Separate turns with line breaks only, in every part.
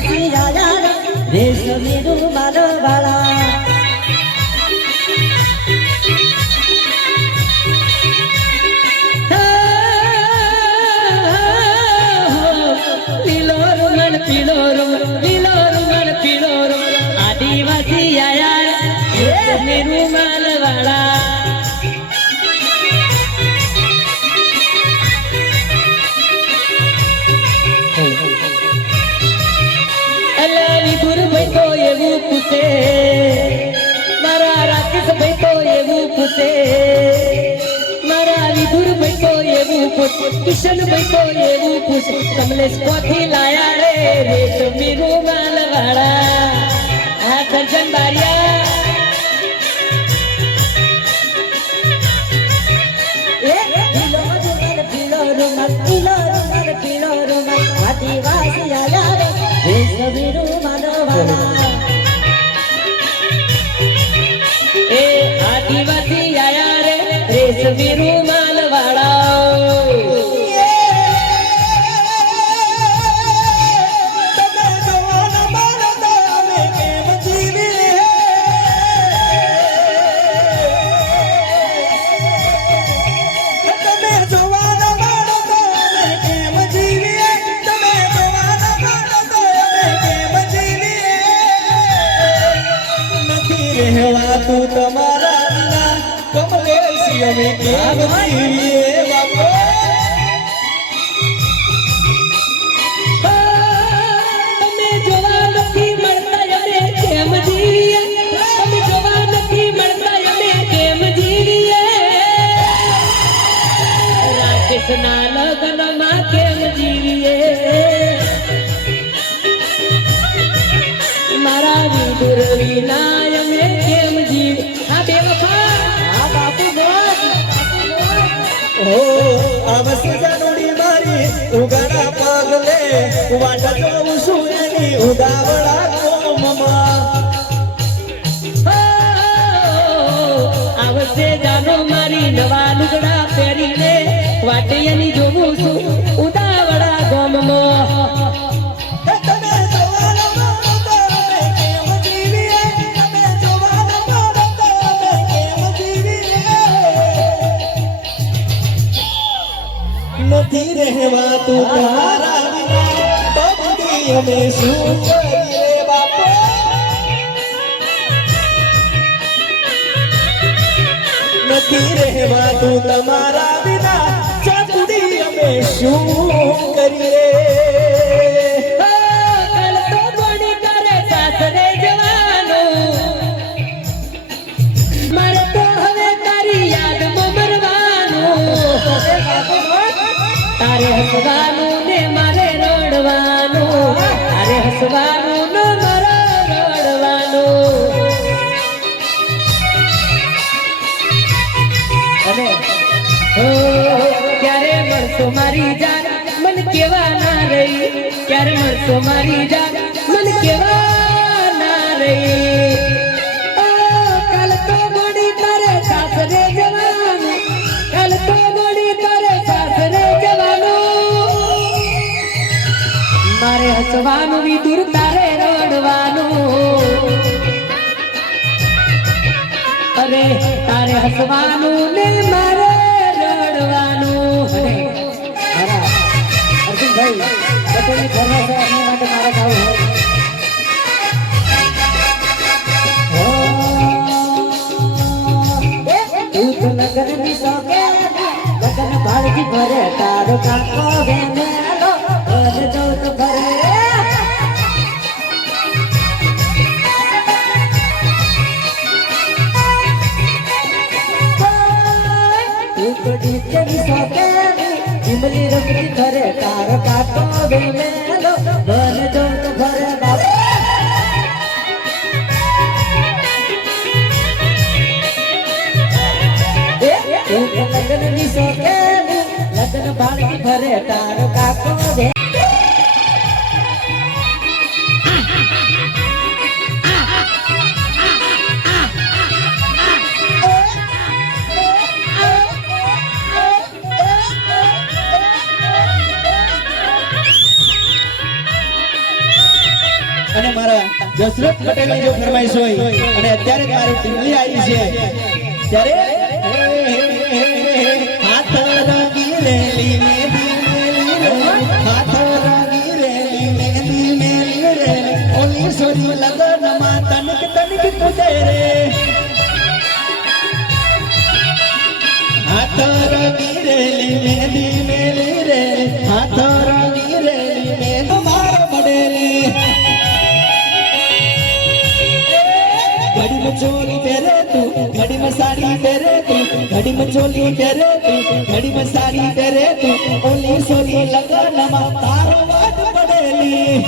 આદિવાસી રાજા રેશમી રૂમાલ વાળા પીલો રૂમાલ પીલો રૂમાલ આદિવાસી આયા રૂમાલ મારા તો એવું પૂછે. મારા વિધુરભાઈ તો એવું પૂછે. કિશનભાઈ તો એવું કમલેશ કોથી લાયા રે? રેશમી રૂમાલ વાળા આ સર્જન બારિયા.
કમલેશી ઓ આવશે જાનુડી મારી વાટ એની
નવા લુગડા પહેરીને વાટિયાની જોઉં છું ઉદાવળા ગોમમાં.
નથી રહેવા તું તારા વિના તો અમે શું કરીએ બાપો નથી રહેવા તું તમારા વિના ચાકુડી અમે શું કરીએ
તારે હસવાનું ને મારે રડવાનું. તારે હસવાનું ને મારે રડવાનું. અને હો, ક્યારે મળશો મારી જાન? મન કેવા ના રહી? ક્યારે મળશો મારી જાન? મન કેવા ના રહી? મારે હસવાનું વિદુર તારે રડવાનું. અરે, તારે હસવાનું ને મારે રડવાનું. અર્જુનભાઈ ફરવા માટે મારે ગાવું હોય. લગનની લગન ભાડકી ભરે, તારો કાકો વેમેલો ઘર જોત ભરે. ટુકડી તેરી સોકે ઇમલી રંગની ઘરે તાર કાકો વેમેલો ઘર જોત ભરે બાપ લગ્નની સોકે લગ્ન ભાડકી ભરે તારો
અને મારા દશરથ પટેલની જો ફરમાઈશ હોય અને અત્યારે મારી ટીમલી આવી છે. ત્યારે હાથ રંગી રે. હાથ રંગી ચોલી પહેરે તું ઘડીમાં સાડી પહેરે તું, ઓલી સોરી લગનમાં તારો વાટ પડેલી.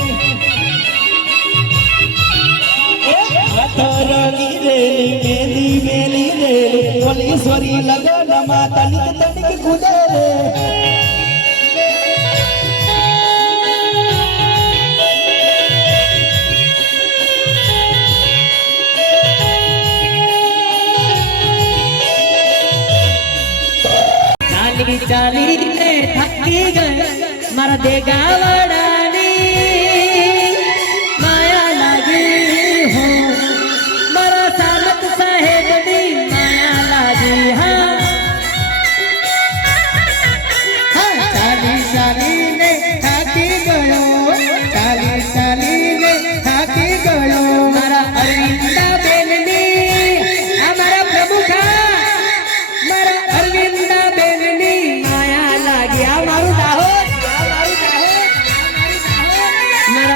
રંગી રેલી, મેલી મેલી રેલી, ઓલી સોરી લગનમાં તનિક તનિક કુદે રે.
ચાલી ચાલી ને થકી ગઈ મારા દેગાવડાની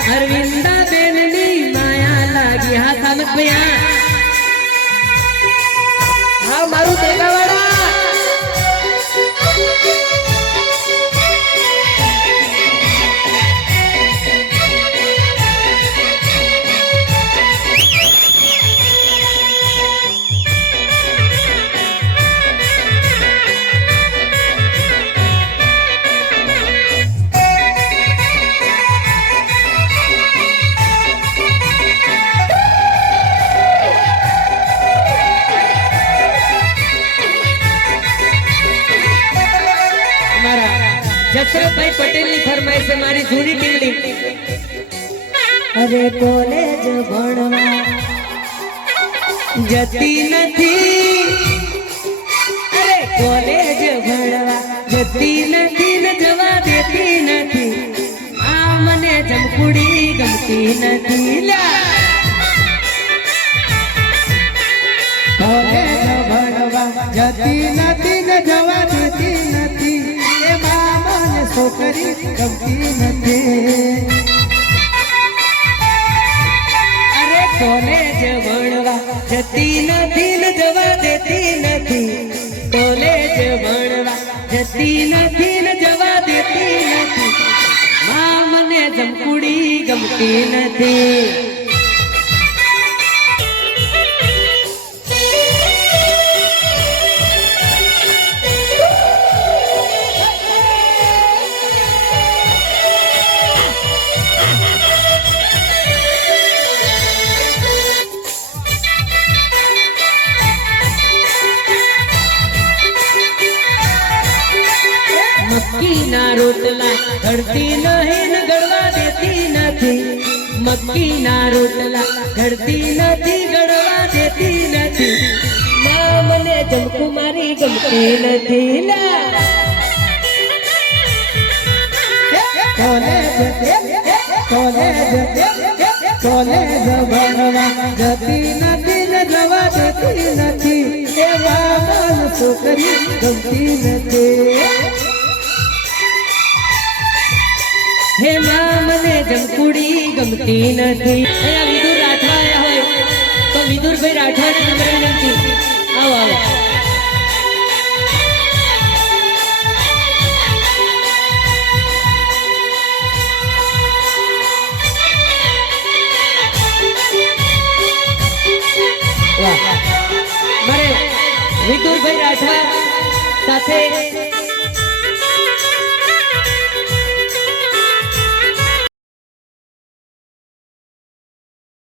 મારા બેનની માયા લાગી હા સામત ભૈયા. જસરાભાઈ પટેલની ફરમાઈશ છે, મારી જૂની ટીમલી અરે કોલેજ ભણવા જતી નથી. અરે કોલેજ ભણવા જતી નથી ને જવા દેતી નથી. આ મને જમકુડી ગમતી નથી. કોલેજ ભણવા જતી નથી ને જવા ગમતી નથી અરે કોલેજ ભણવા જતી નથી ને જવા દેતી નથી કોલેજ ભણવા જતી નથી ને જવા દેતી નથી મા મને જમકુડી ગમતી નથી મક્કીના રોટલા ઘડતી નહીં ગળવા દેતી નથી. મક્કીના રોટલા ઘડતી નથી ગળવા દેતી નથી. ના, મને જમકુમારી ગમતી નથી
કોલેજ ભણવા જતી નથી નથી. એવા છોકરી ગમતી નથી.
હે ના મને જંકુડી ગમતી નથી. અહીંયા વિદુર રાઠવા હોય. તો વિદુરભાઈ રાઠવાને નંબર નથી. આવો આવો. મારે વિદુરભાઈ રાઠવા સાથે